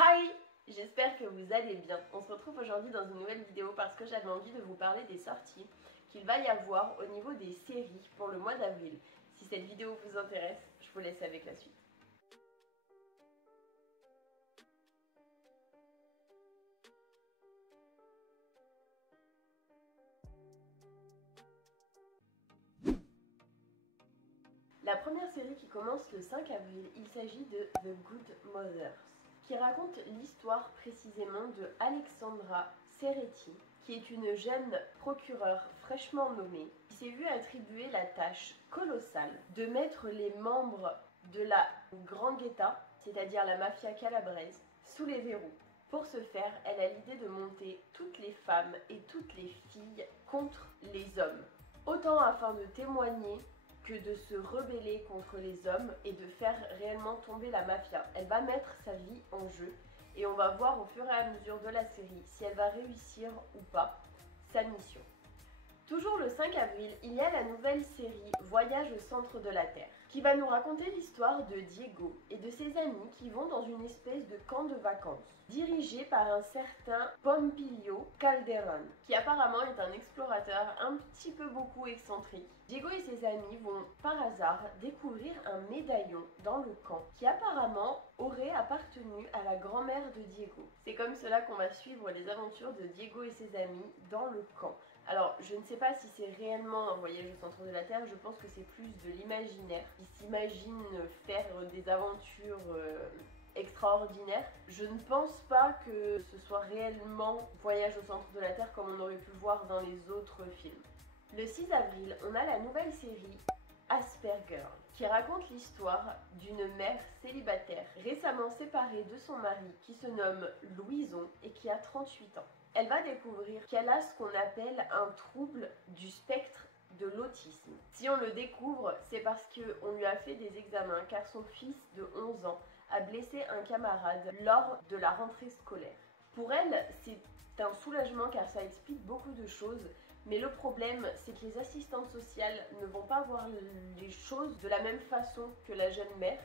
Hi! J'espère que vous allez bien. On se retrouve aujourd'hui dans une nouvelle vidéo parce que j'avais envie de vous parler des sorties qu'il va y avoir au niveau des séries pour le mois d'avril. Si cette vidéo vous intéresse, je vous laisse avec la suite. La première série qui commence le 5 avril, il s'agit de The Good Mothers, qui raconte l'histoire précisément de Alexandra Serretti, qui est une jeune procureure fraîchement nommée, qui s'est vue attribuer la tâche colossale de mettre les membres de la Ndrangheta, c'est-à-dire la mafia calabraise, sous les verrous. Pour ce faire, elle a l'idée de monter toutes les femmes et toutes les filles contre les hommes, autant afin de témoigner que de se rebeller contre les hommes et de faire réellement tomber la mafia. Elle va mettre sa vie en jeu et on va voir au fur et à mesure de la série si elle va réussir ou pas sa mission. Toujours le 5 avril, il y a la nouvelle série Voyage au centre de la Terre, qui va nous raconter l'histoire de Diego et de ses amis qui vont dans une espèce de camp de vacances, dirigé par un certain Pompilio Calderón, qui apparemment est un explorateur un petit peu beaucoup excentrique. Diego et ses amis vont par hasard découvrir un médaillon dans le camp qui apparemment aurait appartenu à la grand-mère de Diego. C'est comme cela qu'on va suivre les aventures de Diego et ses amis dans le camp. Alors, je ne sais pas si c'est réellement un voyage au centre de la Terre, je pense que c'est plus de l'imaginaire. Ils s'imaginent faire des aventures extraordinaires. Je ne pense pas que ce soit réellement voyage au centre de la Terre comme on aurait pu le voir dans les autres films. Le 6 avril, on a la nouvelle série Asperger, qui raconte l'histoire d'une mère célibataire récemment séparée de son mari qui se nomme Louison et qui a 38 ans. Elle va découvrir qu'elle a ce qu'on appelle un trouble du spectre de l'autisme. Si on le découvre, c'est parce qu'on lui a fait des examens car son fils de 11 ans a blessé un camarade lors de la rentrée scolaire. Pour elle, c'est un soulagement car ça explique beaucoup de choses, mais le problème, c'est que les assistantes sociales ne vont pas voir les choses de la même façon que la jeune mère,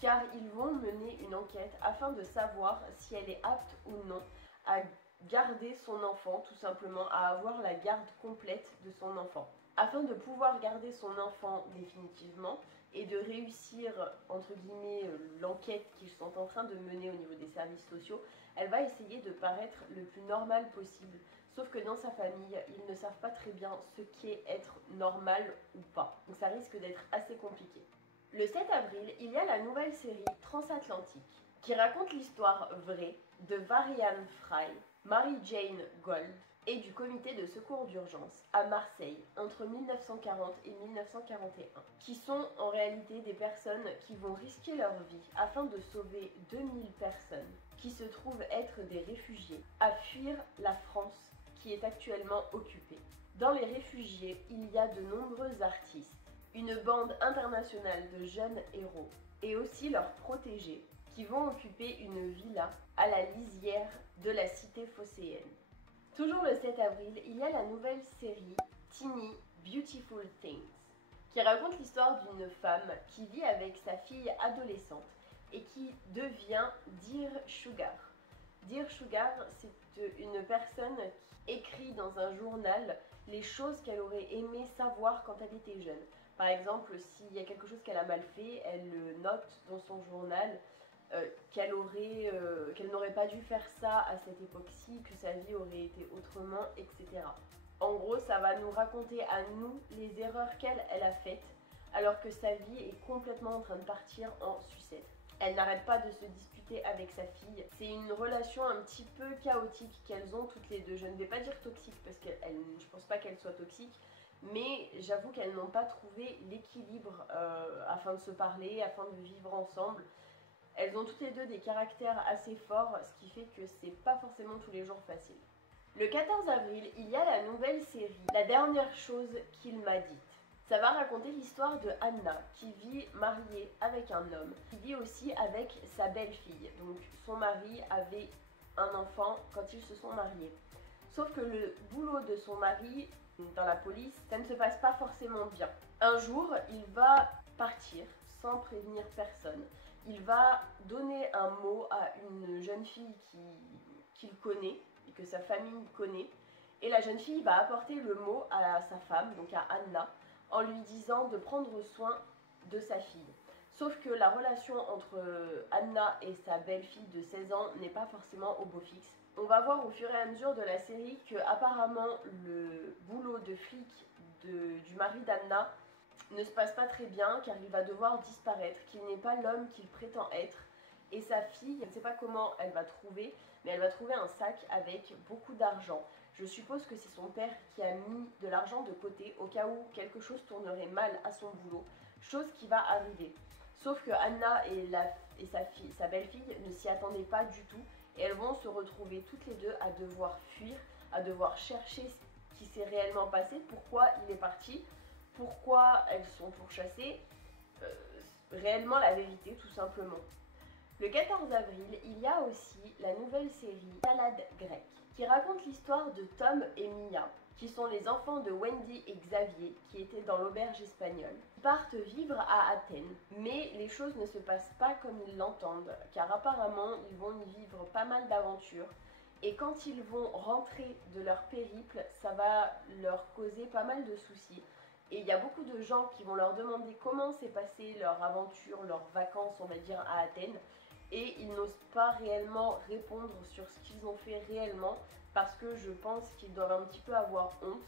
car ils vont mener une enquête afin de savoir si elle est apte ou non à garder son enfant, tout simplement, à avoir la garde complète de son enfant. Afin de pouvoir garder son enfant définitivement et de réussir, entre guillemets, l'enquête qu'ils sont en train de mener au niveau des services sociaux, elle va essayer de paraître le plus normal possible. Sauf que dans sa famille, ils ne savent pas très bien ce qu'est être normal ou pas. Donc ça risque d'être assez compliqué. Le 7 avril, il y a la nouvelle série Transatlantique, qui raconte l'histoire vraie de Varian Fry, Mary Jane Gold et du comité de secours d'urgence à Marseille entre 1940 et 1941, qui sont en réalité des personnes qui vont risquer leur vie afin de sauver 2000 personnes qui se trouvent être des réfugiés à fuir la France qui est actuellement occupée. Dans les réfugiés, il y a de nombreux artistes, une bande internationale de jeunes héros et aussi leurs protégés qui vont occuper une villa à la lisière de la cité phocéenne. Toujours le 7 avril, il y a la nouvelle série Teeny Beautiful Things, qui raconte l'histoire d'une femme qui vit avec sa fille adolescente et qui devient Dear Sugar. Dear Sugar, c'est une personne qui écrit dans un journal les choses qu'elle aurait aimé savoir quand elle était jeune. Par exemple, s'il y a quelque chose qu'elle a mal fait, elle le note dans son journal. Qu'elle n'aurait pas dû faire ça à cette époque-ci, que sa vie aurait été autrement, etc. En gros, ça va nous raconter à nous les erreurs qu'elle a faites, alors que sa vie est complètement en train de partir en sucette. Elle n'arrête pas de se disputer avec sa fille. C'est une relation un petit peu chaotique qu'elles ont toutes les deux. Je ne vais pas dire toxique parce que je pense pas qu'elle soit toxique, mais j'avoue qu'elles n'ont pas trouvé l'équilibre afin de se parler, afin de vivre ensemble. Elles ont toutes les deux des caractères assez forts, ce qui fait que c'est pas forcément tous les jours facile. Le 14 avril, il y a la nouvelle série La dernière chose qu'il m'a dite. Ça va raconter l'histoire de Anna, qui vit mariée avec un homme, qui vit aussi avec sa belle-fille. Donc son mari avait un enfant quand ils se sont mariés. Sauf que le boulot de son mari dans la police, ça ne se passe pas forcément bien. Un jour, il va partir sans prévenir personne. il va donner un mot à une jeune fille qu'il connaît et que sa famille connaît. Et la jeune fille va apporter le mot à sa femme, donc à Anna, en lui disant de prendre soin de sa fille. Sauf que la relation entre Anna et sa belle-fille de 16 ans n'est pas forcément au beau fixe. On va voir au fur et à mesure de la série que apparemment le boulot de flic du mari d'Anna ne se passe pas très bien car il va devoir disparaître, qu'il n'est pas l'homme qu'il prétend être. Et sa fille, je ne sais pas comment elle va trouver, mais elle va trouver un sac avec beaucoup d'argent. Je suppose que c'est son père qui a mis de l'argent de côté au cas où quelque chose tournerait mal à son boulot, chose qui va arriver. Sauf que Anna et sa belle-fille ne s'y attendaient pas du tout et elles vont se retrouver toutes les deux à devoir fuir, à devoir chercher ce qui s'est réellement passé, pourquoi il est parti, pourquoi elles sont pourchassées, réellement la vérité tout simplement. Le 14 avril, il y a aussi la nouvelle série Salade grecque qui raconte l'histoire de Tom et Mia, qui sont les enfants de Wendy et Xavier, qui étaient dans l'auberge espagnole. Ils partent vivre à Athènes, mais les choses ne se passent pas comme ils l'entendent, car apparemment ils vont y vivre pas mal d'aventures, et quand ils vont rentrer de leur périple, ça va leur causer pas mal de soucis. Et il y a beaucoup de gens qui vont leur demander comment s'est passée leur aventure, leurs vacances, on va dire, à Athènes, et ils n'osent pas réellement répondre sur ce qu'ils ont fait réellement, parce que je pense qu'ils doivent un petit peu avoir honte.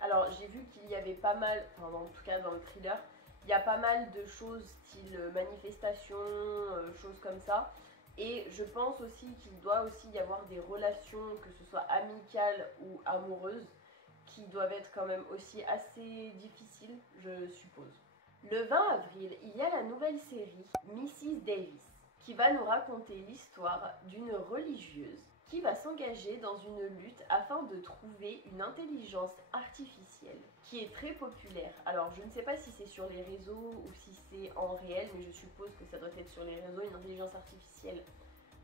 Alors j'ai vu qu'il y avait pas mal, enfin en tout cas dans le thriller, il y a pas mal de choses style manifestations, choses comme ça. Et je pense aussi qu'il doit aussi y avoir des relations, que ce soit amicales ou amoureuses, qui doivent être quand même aussi assez difficiles, je suppose. Le 20 avril, il y a la nouvelle série Mrs. Davis, qui va nous raconter l'histoire d'une religieuse qui va s'engager dans une lutte afin de trouver une intelligence artificielle qui est très populaire. Alors je ne sais pas si c'est sur les réseaux ou si c'est en réel, mais je suppose que ça doit être sur les réseaux. Une intelligence artificielle,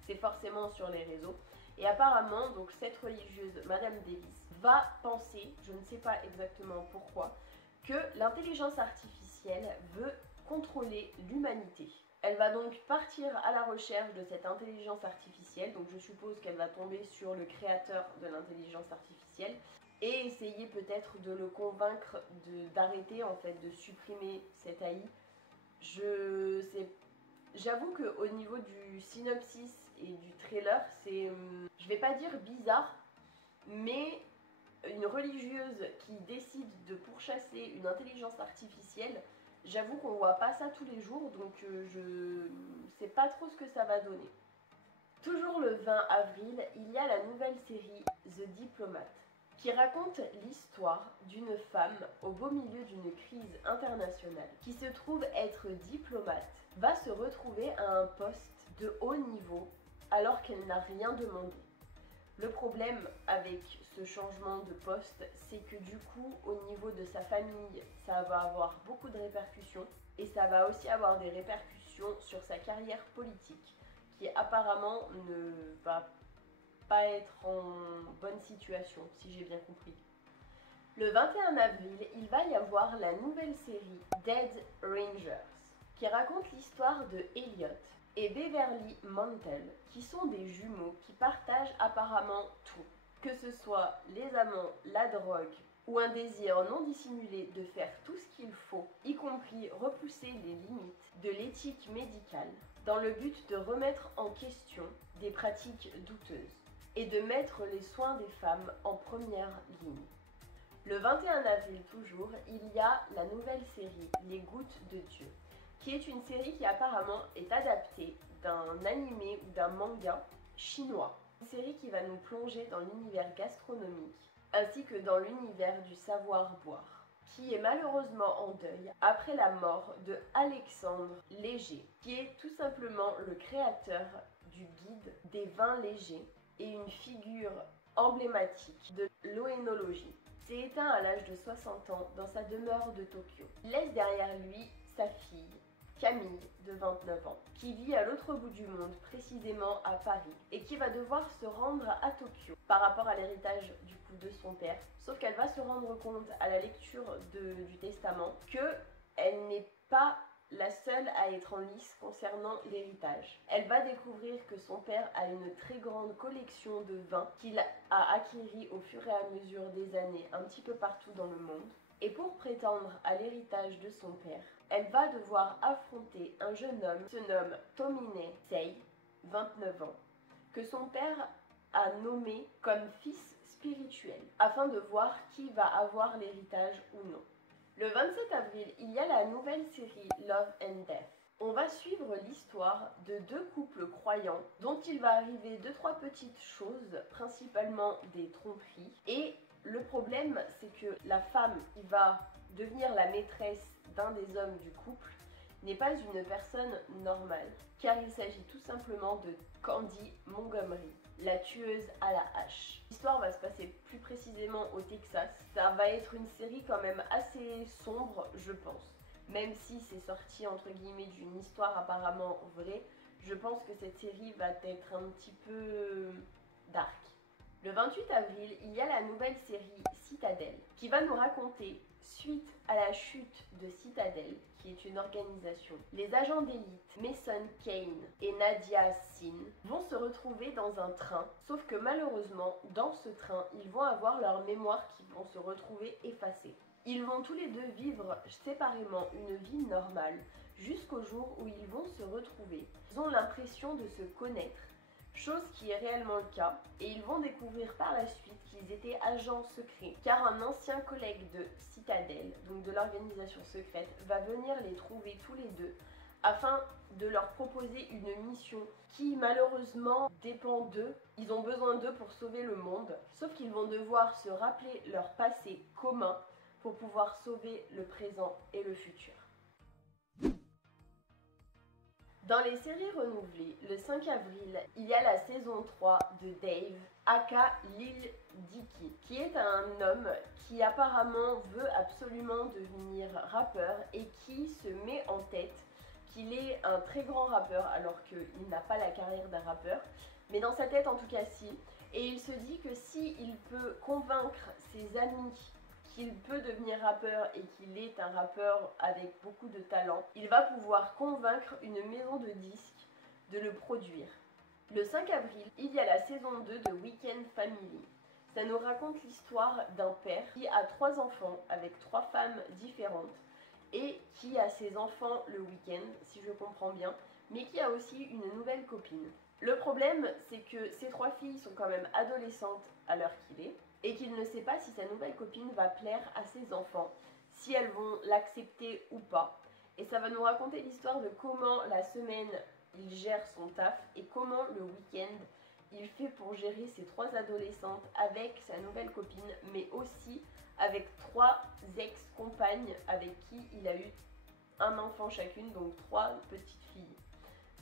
c'est forcément sur les réseaux. Et apparemment, donc cette religieuse, Madame Davis, va penser, je ne sais pas exactement pourquoi, que l'intelligence artificielle veut contrôler l'humanité. Elle va donc partir à la recherche de cette intelligence artificielle, donc je suppose qu'elle va tomber sur le créateur de l'intelligence artificielle et essayer peut-être de le convaincre d'arrêter, en fait, de supprimer cette AI. J'avoue qu'au niveau du synopsis et du trailer, c'est, je vais pas dire bizarre, mais une religieuse qui décide de pourchasser une intelligence artificielle, j'avoue qu'on voit pas ça tous les jours, donc je sais pas trop ce que ça va donner. Toujours le 20 avril, il y a la nouvelle série The Diplomat, qui raconte l'histoire d'une femme au beau milieu d'une crise internationale, qui se trouve être diplomate, va se retrouver à un poste de haut niveau alors qu'elle n'a rien demandé. Le problème avec ce changement de poste, c'est que du coup, au niveau de sa famille, ça va avoir beaucoup de répercussions et ça va aussi avoir des répercussions sur sa carrière politique, qui apparemment ne va pas être en bonne situation, si j'ai bien compris. Le 21 avril, il va y avoir la nouvelle série Dead Rangers, qui raconte l'histoire de Elliot et Beverly Mantle, qui sont des jumeaux qui partagent apparemment tout. Que ce soit les amants, la drogue ou un désir non dissimulé de faire tout ce qu'il faut, y compris repousser les limites de l'éthique médicale, dans le but de remettre en question des pratiques douteuses et de mettre les soins des femmes en première ligne. Le 21 avril toujours, il y a la nouvelle série Les Gouttes de Dieu, qui est une série qui apparemment est adaptée d'un animé ou d'un manga chinois. Une série qui va nous plonger dans l'univers gastronomique ainsi que dans l'univers du savoir-boire, qui est malheureusement en deuil après la mort de Alexandre Léger, qui est tout simplement le créateur du guide des vins légers et une figure emblématique de l'oénologie. S'est éteint à l'âge de 60 ans dans sa demeure de Tokyo. Il laisse derrière lui sa fille, Camille, de 29 ans, qui vit à l'autre bout du monde, précisément à Paris, et qui va devoir se rendre à Tokyo par rapport à l'héritage du coup de son père. Sauf qu'elle va se rendre compte à la lecture du testament qu'elle n'est pas la seule à être en lice concernant l'héritage. Elle va découvrir que son père a une très grande collection de vins qu'il a acquis au fur et à mesure des années un petit peu partout dans le monde. Et pour prétendre à l'héritage de son père, elle va devoir affronter un jeune homme qui se nomme Tomine Sei, 29 ans, que son père a nommé comme fils spirituel, afin de voir qui va avoir l'héritage ou non. Le 27 avril, il y a la nouvelle série Love and Death. On va suivre l'histoire de deux couples croyants dont il va arriver 2-3 petites choses, principalement des tromperies. Et le problème, c'est que la femme qui va devenir la maîtresse d'un des hommes du couple n'est pas une personne normale, car il s'agit tout simplement de Candy Montgomery, la tueuse à la hache. L'histoire va se passer plus précisément au Texas. Ça va être une série quand même assez sombre, je pense. Même si c'est sorti entre guillemets d'une histoire apparemment vraie, je pense que cette série va être un petit peu dark. Le 28 avril, il y a la nouvelle série Citadel qui va nous raconter, suite à la chute de Citadel, qui est une organisation, les agents d'élite Mason Kane et Nadia Sin vont se retrouver dans un train, sauf que malheureusement, dans ce train, ils vont avoir leurs mémoires qui vont se retrouver effacées. Ils vont tous les deux vivre séparément une vie normale, jusqu'au jour où ils vont se retrouver. Ils ont l'impression de se connaître, chose qui est réellement le cas, et ils vont découvrir par la suite qu'ils étaient agents secrets, car un ancien collègue de Citadel, donc de l'organisation secrète, va venir les trouver tous les deux afin de leur proposer une mission qui malheureusement dépend d'eux. Ils ont besoin d'eux pour sauver le monde, sauf qu'ils vont devoir se rappeler leur passé commun pour pouvoir sauver le présent et le futur. Dans les séries renouvelées, le 5 avril, il y a la saison 3 de Dave, aka Lil Dicky, qui est un homme qui apparemment veut absolument devenir rappeur et qui se met en tête qu'il est un très grand rappeur alors qu'il n'a pas la carrière d'un rappeur, mais dans sa tête en tout cas si, et il se dit que s'il peut convaincre ses amis qu'il peut devenir rappeur et qu'il est un rappeur avec beaucoup de talent, il va pouvoir convaincre une maison de disques de le produire. Le 5 avril, il y a la saison 2 de Weekend Family. Ça nous raconte l'histoire d'un père qui a 3 enfants avec 3 femmes différentes et qui a ses enfants le week-end, si je comprends bien, mais qui a aussi une nouvelle copine. Le problème, c'est que ces 3 filles sont quand même adolescentes à l'heure qu'il est, et qu'il ne sait pas si sa nouvelle copine va plaire à ses enfants, si elles vont l'accepter ou pas. Et ça va nous raconter l'histoire de comment la semaine il gère son taf et comment le week-end il fait pour gérer ses 3 adolescentes avec sa nouvelle copine, mais aussi avec 3 ex-compagnes avec qui il a eu un enfant chacune, donc 3 petites filles.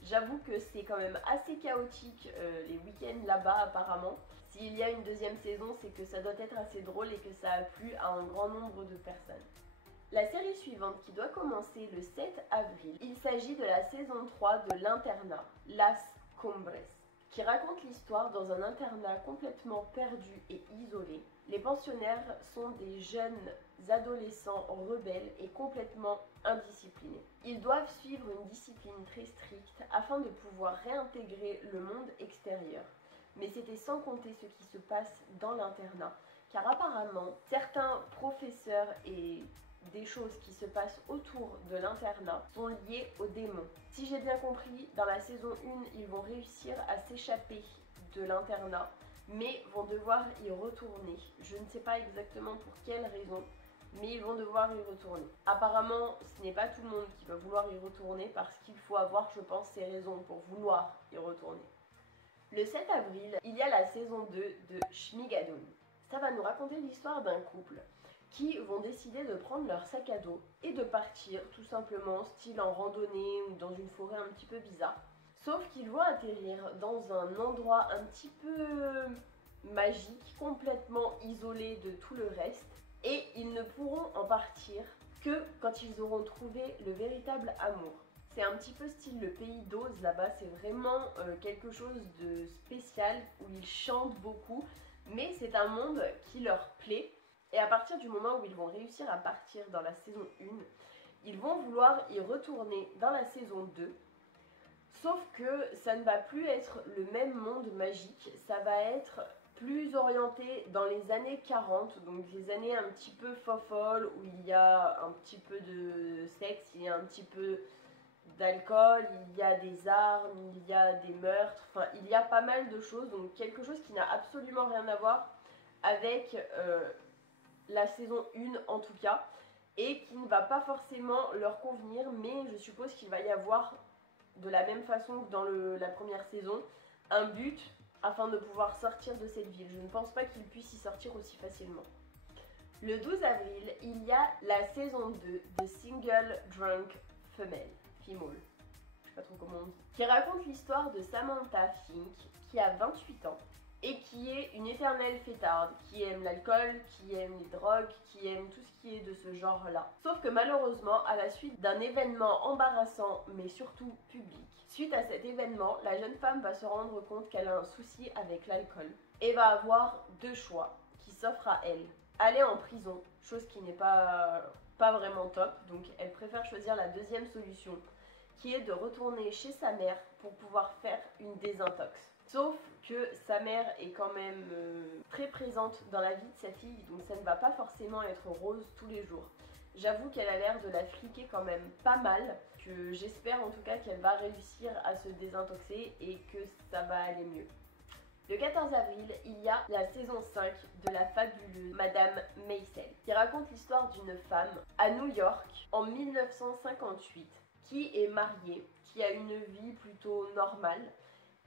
J'avoue que c'est quand même assez chaotique les week-ends là-bas apparemment. S'il y a une deuxième saison, c'est que ça doit être assez drôle et que ça a plu à un grand nombre de personnes. La série suivante qui doit commencer le 7 avril, il s'agit de la saison 3 de l'internat, Las Cumbres, qui raconte l'histoire dans un internat complètement perdu et isolé. Les pensionnaires sont des jeunes adolescents rebelles et complètement indisciplinés. Ils doivent suivre une discipline très stricte afin de pouvoir réintégrer le monde extérieur. Mais c'était sans compter ce qui se passe dans l'internat, car apparemment, certains professeurs et des choses qui se passent autour de l'internat sont liées aux démons. Si j'ai bien compris, dans la saison 1, ils vont réussir à s'échapper de l'internat, mais vont devoir y retourner. Je ne sais pas exactement pour quelle raison, mais ils vont devoir y retourner. Apparemment, ce n'est pas tout le monde qui va vouloir y retourner parce qu'il faut avoir, je pense, ses raisons pour vouloir y retourner. Le 7 avril, il y a la saison 2 de Schmigadoon. Ça va nous raconter l'histoire d'un couple qui vont décider de prendre leur sac à dos et de partir tout simplement, style en randonnée ou dans une forêt un petit peu bizarre. Sauf qu'ils vont atterrir dans un endroit un petit peu magique, complètement isolé de tout le reste, et ils ne pourront en partir que quand ils auront trouvé le véritable amour. C'est un petit peu style le pays d'Oz là-bas, c'est vraiment quelque chose de spécial où ils chantent beaucoup, mais c'est un monde qui leur plaît. Et à partir du moment où ils vont réussir à partir dans la saison 1, Ils vont vouloir y retourner dans la saison 2. Sauf que ça ne va plus être le même monde magique, ça va être plus orienté dans les années 40, donc les années un petit peu fofolles où il y a un petit peu de sexe, il y a un petit peu d'alcool, il y a des armes, il y a des meurtres, enfin il y a pas mal de choses, donc quelque chose qui n'a absolument rien à voir avec la saison 1 en tout cas, et qui ne va pas forcément leur convenir, mais je suppose qu'il va y avoir, de la même façon que dans la première saison, un but afin de pouvoir sortir de cette ville. Je ne pense pas qu'ils puissent y sortir aussi facilement. Le 12 avril, il y a la saison 2 de Single Drunk Female, je sais pas trop comment on dit, qui raconte l'histoire de Samantha Fink, qui a 28 ans, et qui est une éternelle fêtarde, qui aime l'alcool, qui aime les drogues, qui aime tout ce qui est de ce genre-là. Sauf que malheureusement, à la suite d'un événement embarrassant, mais surtout public, suite à cet événement, la jeune femme va se rendre compte qu'elle a un souci avec l'alcool, et va avoir deux choix qui s'offrent à elle. Aller en prison, chose qui n'est pas vraiment top, donc elle préfère choisir la deuxième solution, qui est de retourner chez sa mère pour pouvoir faire une désintox. Sauf que sa mère est quand même très présente dans la vie de sa fille, donc ça ne va pas forcément être rose tous les jours. J'avoue qu'elle a l'air de la fliquer quand même pas mal, que j'espère en tout cas qu'elle va réussir à se désintoxer et que ça va aller mieux. Le 14 avril, il y a la saison 5 de la fabuleuse Madame Maisel, qui raconte l'histoire d'une femme à New York en 1958, qui est mariée, qui a une vie plutôt normale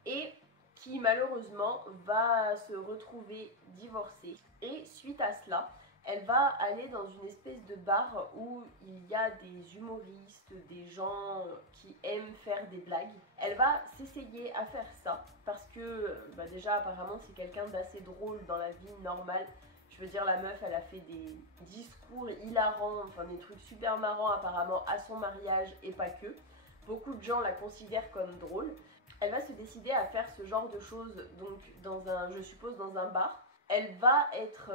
et qui malheureusement va se retrouver divorcée. Et suite à cela, elle va aller dans une espèce de bar où il y a des humoristes, des gens qui aiment faire des blagues. Elle va s'essayer à faire ça parce que déjà apparemment c'est quelqu'un d'assez drôle dans la vie normale. Je veux dire, la meuf, elle a fait des discours hilarants, enfin des trucs super marrants apparemment à son mariage et pas que. Beaucoup de gens la considèrent comme drôle. Elle va se décider à faire ce genre de choses, donc je suppose dans un bar. Elle va être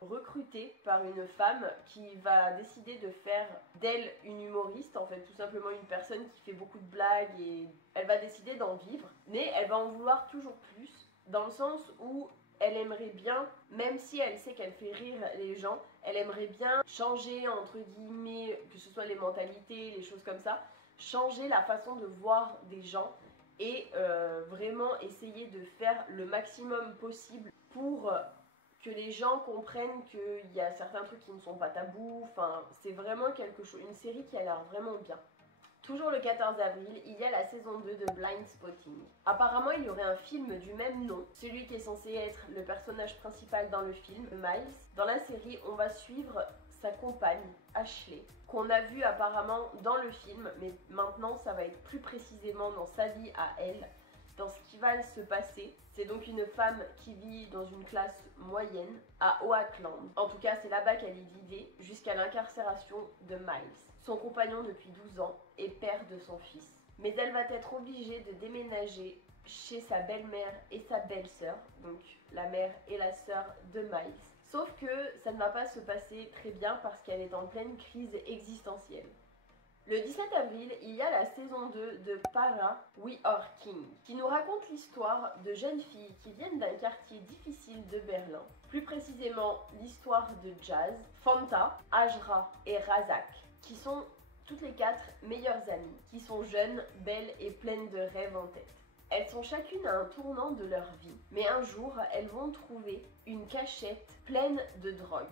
recrutée par une femme qui va décider de faire d'elle une humoriste, en fait tout simplement une personne qui fait beaucoup de blagues, et elle va décider d'en vivre, mais elle va en vouloir toujours plus, dans le sens où elle aimerait bien, même si elle sait qu'elle fait rire les gens, elle aimerait bien changer entre guillemets, que ce soit les mentalités, les choses comme ça, changer la façon de voir des gens et vraiment essayer de faire le maximum possible pour que les gens comprennent qu'il y a certains trucs qui ne sont pas tabous. Enfin, c'est vraiment une série qui a l'air vraiment bien. Toujours le 14 avril, il y a la saison 2 de Blind Spotting. Apparemment, il y aurait un film du même nom, celui qui est censé être le personnage principal dans le film, Miles. Dans la série, on va suivre sa compagne, Ashley, qu'on a vu apparemment dans le film, mais maintenant ça va être plus précisément dans sa vie à elle, dans ce qui va se passer. C'est donc une femme qui vit dans une classe moyenne à Oakland. En tout cas, c'est là-bas qu'elle est vivée jusqu'à l'incarcération de Miles, son compagnon depuis 12 ans et père de son fils. Mais elle va être obligée de déménager chez sa belle-mère et sa belle-sœur, donc la mère et la sœur de Miles. Sauf que ça ne va pas se passer très bien parce qu'elle est en pleine crise existentielle. Le 17 avril, il y a la saison 2 de Para We Are King, qui nous raconte l'histoire de jeunes filles qui viennent d'un quartier difficile de Berlin. Plus précisément, l'histoire de Jazz, Fanta, Ajra et Razak, qui sont toutes les quatre meilleures amies, qui sont jeunes, belles et pleines de rêves en tête. Elles sont chacune à un tournant de leur vie, mais un jour, elles vont trouver une cachette pleine de drogue.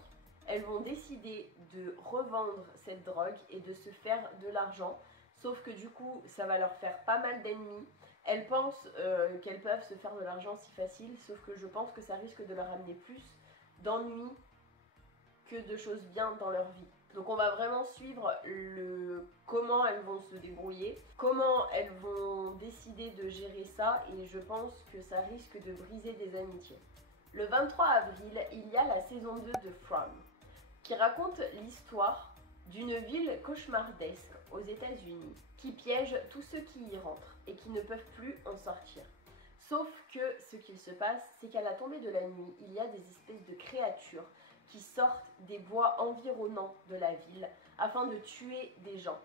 Elles vont décider de revendre cette drogue et de se faire de l'argent, sauf que du coup, ça va leur faire pas mal d'ennemis. Elles pensent qu'elles peuvent se faire de l'argent si facile, sauf que je pense que ça risque de leur amener plus d'ennuis que de choses bien dans leur vie. Donc on va vraiment suivre comment elles vont se débrouiller, comment elles vont décider de gérer ça, et je pense que ça risque de briser des amitiés. Le 23 avril, il y a la saison 2 de From, qui raconte l'histoire d'une ville cauchemardesque aux États-Unis qui piège tous ceux qui y rentrent et qui ne peuvent plus en sortir. Sauf que ce qu'il se passe, c'est qu'à la tombée de la nuit, il y a des espèces de créatures qui sortent des bois environnants de la ville afin de tuer des gens.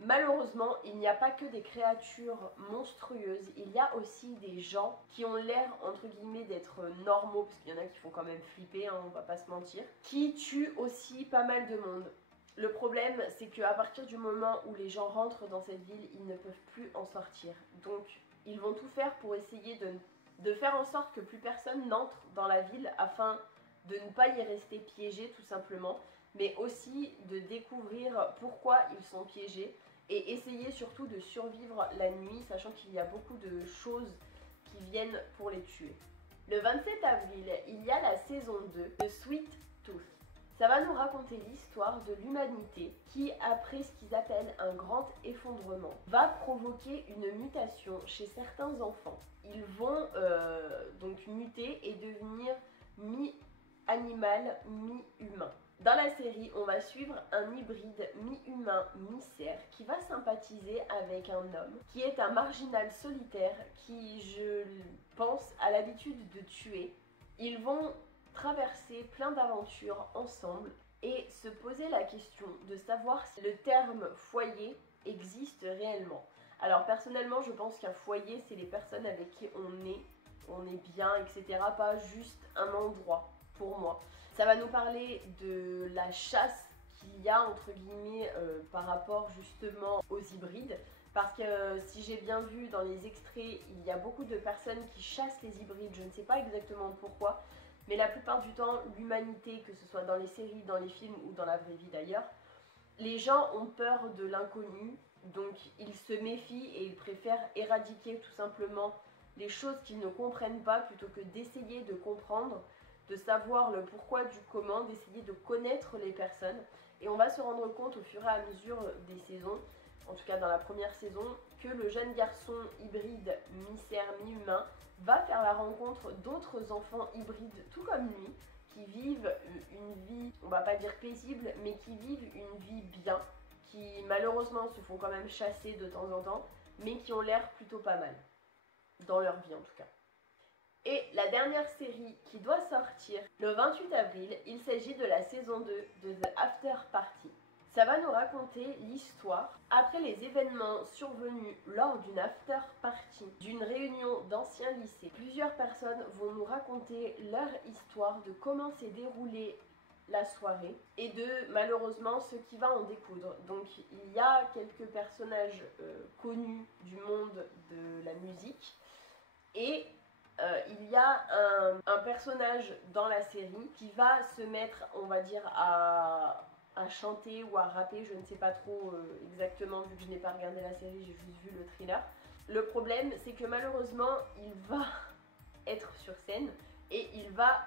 Malheureusement, il n'y a pas que des créatures monstrueuses, il y a aussi des gens qui ont l'air entre guillemets d'être normaux, parce qu'il y en a qui font quand même flipper, hein, on va pas se mentir, qui tuent aussi pas mal de monde. Le problème, c'est qu'à partir du moment où les gens rentrent dans cette ville, ils ne peuvent plus en sortir. Donc, ils vont tout faire pour essayer de faire en sorte que plus personne n'entre dans la ville afin de ne pas y rester piégés tout simplement, mais aussi de découvrir pourquoi ils sont piégés et essayer surtout de survivre la nuit, sachant qu'il y a beaucoup de choses qui viennent pour les tuer. Le 27 avril, il y a la saison 2 de Sweet Tooth. Ça va nous raconter l'histoire de l'humanité qui, après ce qu'ils appellent un grand effondrement, va provoquer une mutation chez certains enfants. Ils vont donc muter et devenir mi-animal, mi-humain. Dans la série, on va suivre un hybride mi-humain, mi-cerf qui va sympathiser avec un homme qui est un marginal solitaire qui, je pense, a l'habitude de tuer. Ils vont traverser plein d'aventures ensemble et se poser la question de savoir si le terme foyer existe réellement. Alors personnellement, je pense qu'un foyer, c'est les personnes avec qui on est bien, etc. Pas juste un endroit, pour moi. Ça va nous parler de la chasse qu'il y a entre guillemets par rapport justement aux hybrides. Parce que si j'ai bien vu dans les extraits, il y a beaucoup de personnes qui chassent les hybrides. Je ne sais pas exactement pourquoi. Mais la plupart du temps, l'humanité, que ce soit dans les séries, dans les films ou dans la vraie vie d'ailleurs, les gens ont peur de l'inconnu. Donc ils se méfient et ils préfèrent éradiquer tout simplement les choses qu'ils ne comprennent pas plutôt que d'essayer de comprendre, de savoir le pourquoi du comment, d'essayer de connaître les personnes. Et on va se rendre compte au fur et à mesure des saisons, en tout cas dans la première saison, que le jeune garçon hybride mi-cerf, mi-humain va faire la rencontre d'autres enfants hybrides tout comme lui, qui vivent une vie, on va pas dire paisible, mais qui vivent une vie bien, qui malheureusement se font quand même chasser de temps en temps, mais qui ont l'air plutôt pas mal, dans leur vie en tout cas. Et la dernière série qui doit sortir le 28 avril, il s'agit de la saison 2 de The After Party. Ça va nous raconter l'histoire après les événements survenus lors d'une after party, d'une réunion d'anciens lycées. Plusieurs personnes vont nous raconter leur histoire de comment s'est déroulée la soirée et de malheureusement ce qui va en découdre. Donc il y a quelques personnages connus du monde de la musique et il y a un personnage dans la série qui va se mettre, on va dire, à chanter ou à rapper, je ne sais pas trop exactement vu que je n'ai pas regardé la série, j'ai juste vu le thriller. Le problème, c'est que malheureusement, il va être sur scène et il va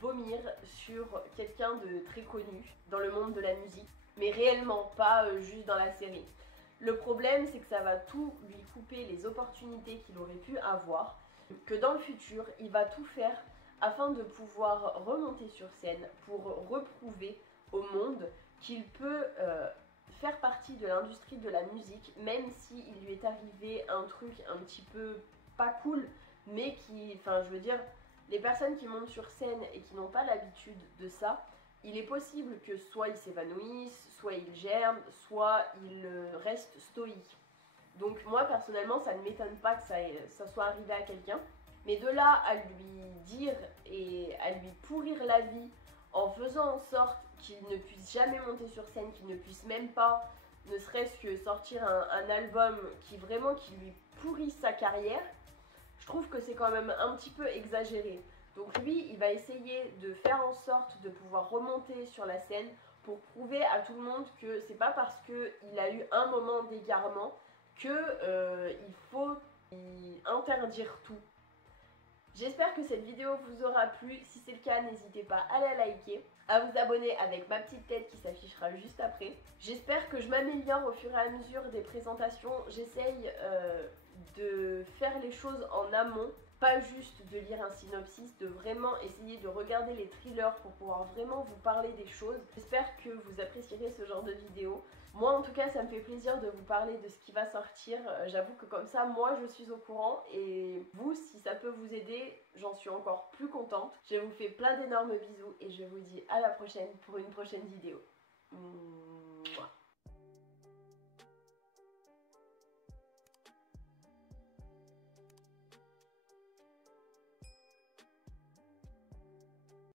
vomir sur quelqu'un de très connu dans le monde de la musique, mais réellement, pas juste dans la série. Le problème, c'est que ça va tout lui couper les opportunités qu'il aurait pu avoir, que dans le futur, il va tout faire afin de pouvoir remonter sur scène pour reprouver au monde qu'il peut faire partie de l'industrie de la musique, même s'il lui est arrivé un truc un petit peu pas cool, mais qui, enfin je veux dire, les personnes qui montent sur scène et qui n'ont pas l'habitude de ça, il est possible que soit ils s'évanouissent, soit ils germent, soit ils restent stoïques. Donc moi personnellement ça ne m'étonne pas que ça soit arrivé à quelqu'un, mais de là à lui dire et à lui pourrir la vie en faisant en sorte qu'il ne puisse jamais monter sur scène, qu'il ne puisse même pas, ne serait-ce que sortir un album qui lui pourrisse sa carrière, je trouve que c'est quand même un petit peu exagéré. Donc lui, il va essayer de faire en sorte de pouvoir remonter sur la scène pour prouver à tout le monde que c'est pas parce qu'il a eu un moment d'égarement que il faut interdire tout. J'espère que cette vidéo vous aura plu. Si c'est le cas, n'hésitez pas à la liker, à vous abonner avec ma petite tête qui s'affichera juste après. J'espère que je m'améliore au fur et à mesure des présentations. J'essaye de faire les choses en amont, pas juste de lire un synopsis, de vraiment essayer de regarder les thrillers pour pouvoir vraiment vous parler des choses. J'espère que vous apprécierez ce genre de vidéo. Moi en tout cas ça me fait plaisir de vous parler de ce qui va sortir, j'avoue que comme ça moi je suis au courant et vous si ça peut vous aider j'en suis encore plus contente. Je vous fais plein d'énormes bisous et je vous dis à la prochaine pour une prochaine vidéo.